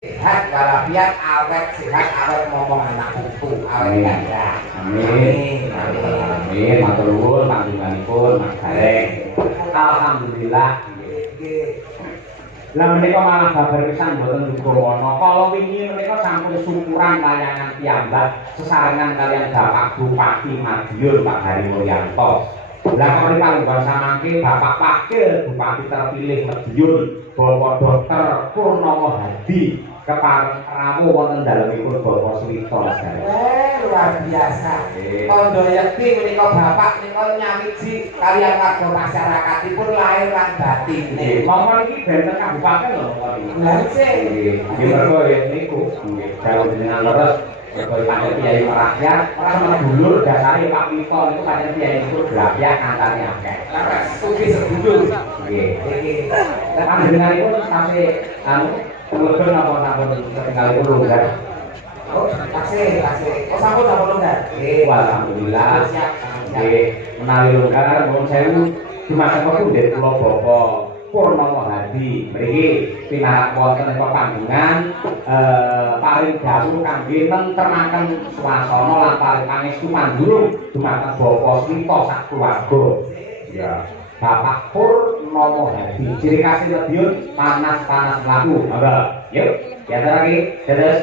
sehat walafiat awet sehat awet ngomong anak putu awet ganda. Amin. Amin. Matur nuwun panjenenganipun Mas Gareng. Alhamdulillah. Lah menika malah babar pisan mboten dugawana. Kala wingi menika sampun syukuran layangan piyambak sesarengan kalian Bapak Bupati Madiun Pak Hari Mulyanto. Lah kali panggon samangke Bapak Wakil Bupati terpilih Madiun Bapak Dr. Purnomo Hadi kepareng rawuh wonten dalemipun Bapak Suwito Mas Gareng. Luar biasa. Tondo yakti menika Bapak menika nyawiji kaliyan warga masyarakatipun lahir lan batin. Monggo niki benten kabupaten lho monggo niki. Lha sih. Nggih mergo niku nggih kalau jenengan leres Bapak pancen piyai rakyat ora medulur dasare Pak Wito niku pancen piyai niku blabyak antane akeh. Leres ugi sedulur. Nggih. Lah panjenenganipun tasih anu mlebet napa ketinggalipun longgar. Oh, kasih. Oh, sampun longgar. Alhamdulillah. Nggih, menawi longgar nuwun sewu dumateng Pundhut kula Bapak Purnomo Hadi. Mriki pinarak wonten ing panggungan paring dawuh kangge nentremaken swasana lan paring pangestu pandurung dumateng Bapak Suwito sak keluarga. Ya. Bapak Purnomo Hadi. Ciri khas Madiun panas-panas laku. Monggo. Yuk, diatur lagi. Terus.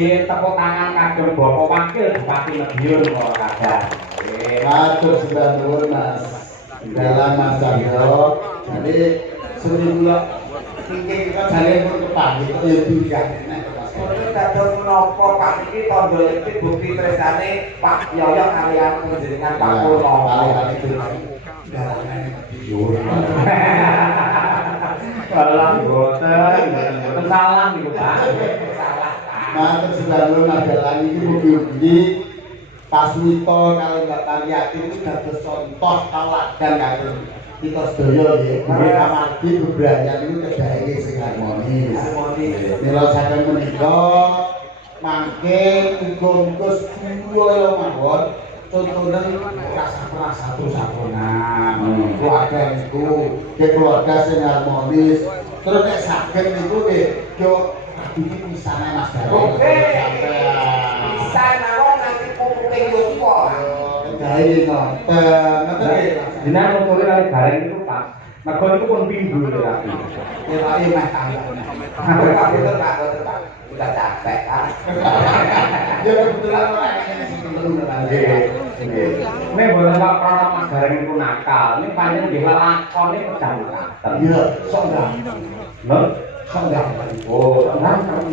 Tepuk tangan kagem Bapak Wakil Bupati Madiun kula kadang. Matur sembah nuwun Mas. Dalam Mas Chandra. Jadi seni kula iki kita jane pun kepanggih kok ya diunggah nek Mas. Mboten dados menapa Pak iki tondo iki bukti tresnane Pak Yoyo kaliyan panjenengan Pak Purnomo. Kali itu dalangan Madiun. Salah boten salah niku Pak. Matur sembah nuwun adalah iki mugi-mugi Pak Suwito kaliyan Mbak Taryati itu dados contoh tauladan kagem kita sedaya nggih. Amargi bebrayan niku kedahe sing harmonis. Mila saking menika mangke muga-muga sedaya mawon contohnya rasa satu-satunan keluarga niku keluarga sing harmonis terus nek saged niku nggih yo iki pisane Mas Gareng. Oke. Bisa mawon nanti pupuk Yosua. Gawe nonton. Jenengan montore kali Gareng itu pas. Mergo niku pun pindu lho rapi. Ya Pak meh tangga. Pak Peter Pak capek kan. Ya kebetulan orang ini sing telu Ini boleh Pak Prono Mas Gareng itu nakal. Ini panjang di lakon ini pejantan. iya sok enggak Loh? sok enggak Oh,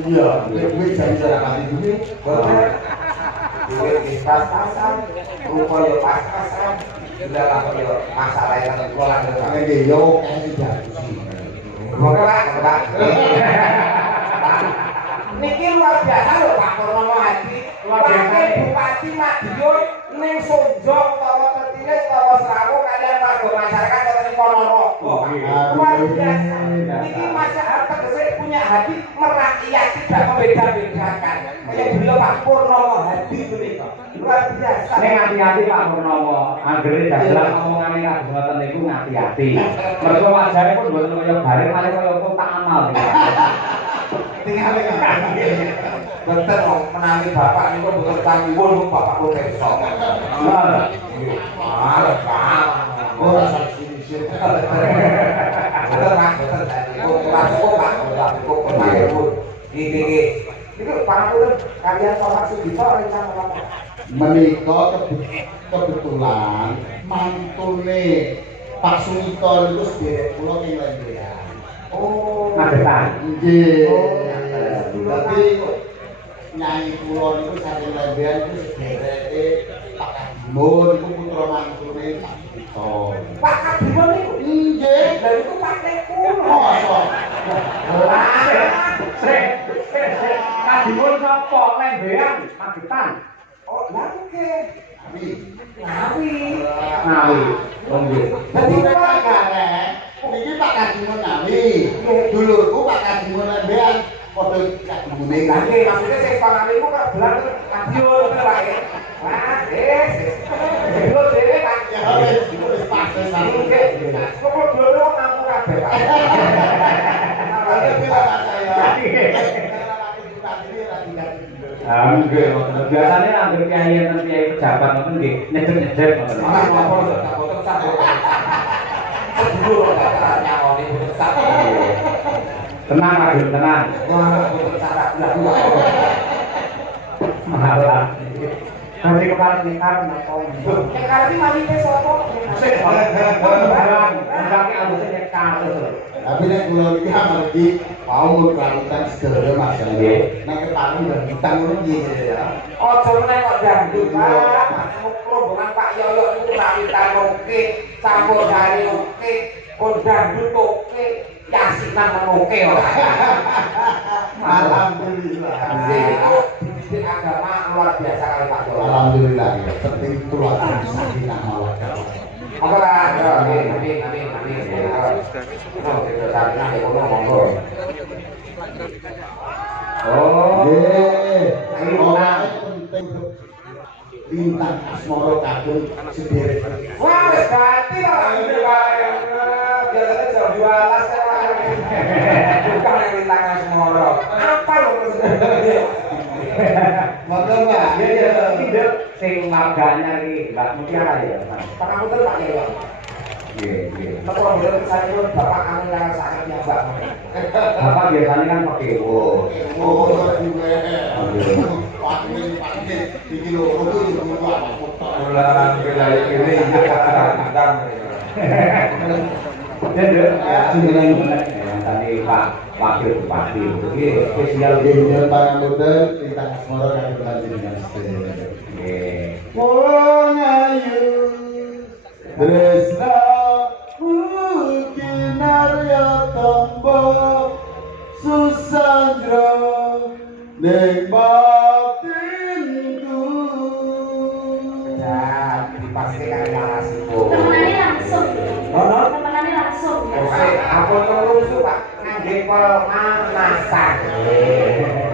iya kuwi jadi rapati kuwi Bener. Duit pas-pasan, rupa yo pas-pasan. Sudah lah yo masalah yang kula lanjut. ngene yo kae dijalusi Oke Pak, oke, Pak. Niki luar biasa lho Pak Purnomo Hadi. Luar biasa. Wakil Bupati Madiun ning Sonjong utawa Tertines utawa Serawu kalian warga masyarakat kota ning Ponorogo. Luar biasa. Niki masyarakat tegese punya hati merakyat tidak membeda-bedakan. Kayak beliau Pak Purnomo Hadi menika. Luar biasa. Ini hati-hati Pak Purnomo. Anggere dagelan omongane kabeh ngoten niku hati-hati. Mergo wajahnya pun mboten kaya bareng malah kaya kotak amal. Tinggal betul dong, menangi bapak niku betul tanggung bapak lu besok. Males banget. ora saksi sih Betul Pak, betul. Kurang cukup Pak, kurang cukup pertanyaan. Iki. Niku pangapunten kalian Pak Sugito rencana apa? menika kebetulan mantune Pak Sugito niku sederek kula ing Lembean. Oh, Magetan. Nggih. Oh, Dadi nyanyi kula niku saking Lembean niku sedereke Pak Kadimo niku putra mantune Pak Sugito. Pak Kadimo niku. Nggih. Lha niku Pak Teku. Mosok. Kadimun sapa Lembean, Magetan. Oh, lha oke. Tapi Ngawi. Ngawi. Oh nggih. Dadi Dadi Pak Pak Gareng, iki Pak Kadimo Ngawi. Dulurku Pak Kadimo Lembean padha kadimune Lah Ngawi. nggih, maksudnya sing pangalimu kan belang Madiun itu Pak ya. Wah, Dulu dhewe Pak. Ya wis pas wis Nggih. Kok dulu ngamu kabeh Pak. Ada bilang saya. Nggih, biasane anggere kiai enten kiai pejabat ngoten nggih, nyedhek-nyedhek ngoten. Ora apa-apa, tak boten sak. Dulu tak nyawoni boten sak. Tenang Raden, tenang. Wah, boten sak lah. Malah. Nanti kepala nikah napa? Nek karep mawite sapa? Ndang alusnya nyekar terus. Tapi nek kula iki amargi mau kelautan sedaya Mas Nggih. nek ketemu dan utang ngono nggih ya. Ojo meneh kok dangdut Pak. Rombongan Pak Yoyo niku rawitan oke, campur sari oke, kondangdut oke, yasinan oke ora. Alhamdulillah. Itu dididik agama luar biasa kali Pak Yoyo. Alhamdulillah ya. Penting keluarga sakinah mawaddah. Apa kan? Amin. Oh, kita sakinah ya kono monggo. Oh. Nggih. Ora penting bintang asmara kadung sederek. Wah, wis ganti to Pak. Biasanya jam 12 kan. Bukan yang bintang asmara. Apa lho terus? Monggo Pak. Ya tidak sing marganya iki Mbak Mutiara ya. Pangapunten Pak Yoyo. Nggih. Kalau boleh saya pun bapak kami yang sangat yang mbak. Bapak biasanya kan pakai wo. Oh, juga. Pak iki lho kudu kudu apa motor. Ulang bela ini kadang. Tadi Pak Wakil Bupati iki spesial Nggih, pangapunten bintang asmara kadung lanjenengan sedherek. nggih. Wong ayu tresna kinarya tombo susandra ning batinku. Ya, dipastikan laras itu. Temenannya langsung. Ono? Temenannya langsung. Aku terus Pak ngangge pemanasan.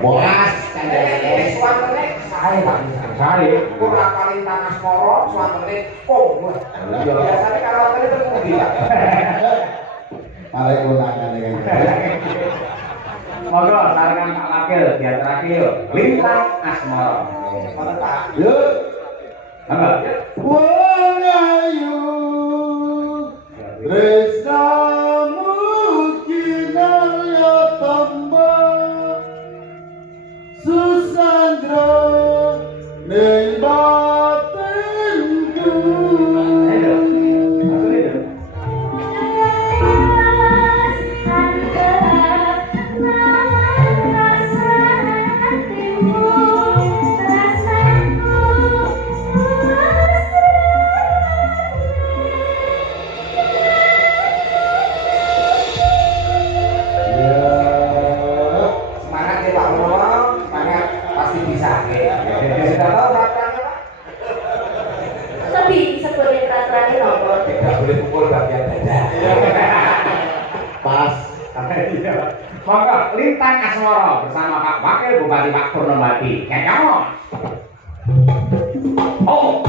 Boas Ini suamane saya Pak. Saya Kurang paling tanah moro, suamane kong. Biasanya kalau tadi terpundi Pak. mare konakane kan. monggo sarangan Pak Wakil diaturake yo. Lintang asmara. Mana Pak? Yo, Monggo. wong ayu tresnamu kinarya tombo wajra ning batinku. Ayo, aku itu. Semangat ya Pak Mono, semangat pasti bisa. Sudah tahu peraturannya Pak? Tapi disebutnya peraturan ini apa? Tidak boleh pukul bagian dada. Pas. Monggo Lintang Asmara bersama Pak Wakil Bupati Pak Purnomati. Kekamos. Oh.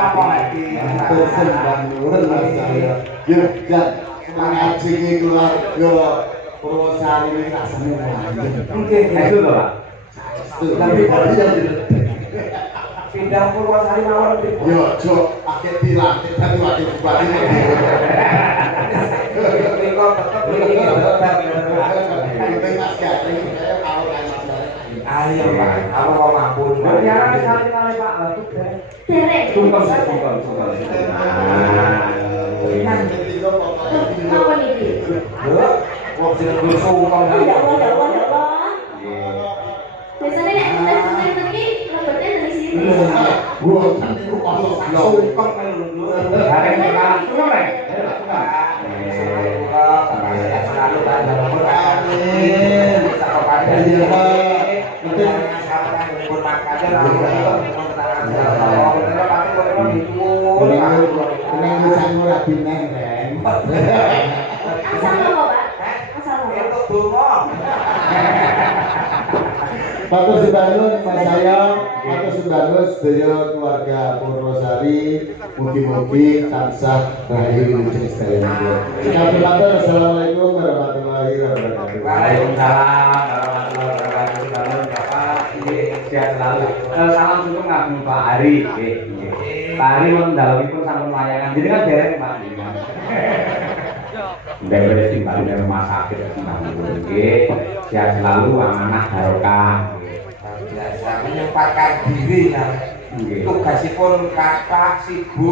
apa lagi? Bersembang nuwun Mas saya. Yo, Jan, ngaji ki keluarga Purwosari iki rasane wangi. Mungkin Itu loh Pak. Tapi kali yang pindah Purwosari mawon Dik. yo, Cuk, pakai dilantik tapi wakil bupati. Mriko tetep iki tetep. Mas Gateng saya kalau kan Mas Ayo Pak, aku mau mampun. Ya, sekali kali Pak, lalu deh. Derek. Sungkem, sungkem. Apa nih, Di? Lho, wong sing sungkem. Ya Allah. Biasanya nek kita pergi, lebatnya dari sini. Gua kan itu kalau Sungkem kan lho. Ada yang kalah, sungkem nih. Selalu pada umur Amin. sama pada Iya, Pak. itu sama umur makanya lalu itu Tenang sang ora bineng, Ren. Asal apa, Pak? Asal apa? untuk dungo Matur Sembangun Mas saya, matur Sembangun sedaya keluarga Purwosari, mugi-mugi tansah rahayu wilujeng sedaya. Sekali matur, assalamualaikum warahmatullahi wabarakatuh. Waalaikumsalam warahmatullahi wabarakatuh. Salam Bapak, sehat selalu. Salam sungkem kagum Pak Hari. Pak Hari mendalomipun sampun layangan. Jadi kan derek Pak. Udah beres timbang dari rumah sakit sehat selalu, amanah barokah. biasa menyempatkan diri tugasipun kata sibuk